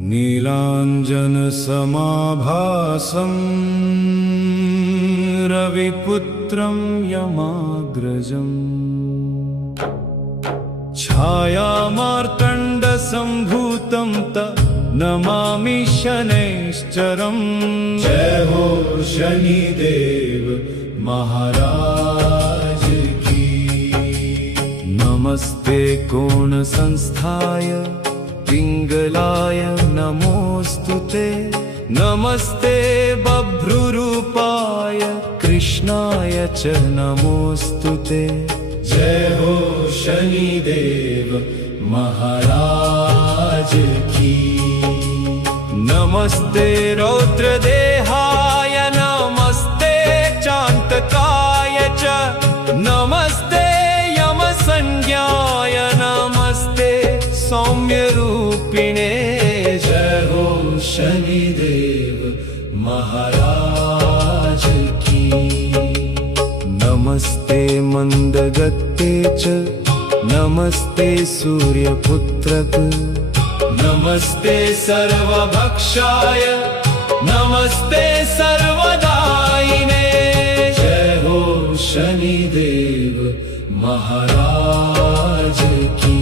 नीलाञ्जनसमाभासं रविपुत्रं यमाग्रजम् छायामार्तण्डसम्भूतं नमामि शनैश्चरम्। जय हो शनिदेव महाराज की। नमस्ते कोणसंस्थाय पिङ्गलाय नमोऽस्तुते। नमस्ते बभ्रुरूपाय कृष्णाय च नमोऽस्तुते। जय हो शनिदेव महाराज की। नमस्ते रौद्रदेहाय नमस्ते चान्तकाय च नमस्ते यमसंज्ञाय नमस्ते सौम्यरूपिणे। जय हो शनिदेव महाराज की। नमस्ते मन्दगते च नमस्ते सूर्यपुत्रक। नमस्ते सर्वभक्षाय नमस्ते सर्वदायिने। जय हो शनिदेव महाराज की।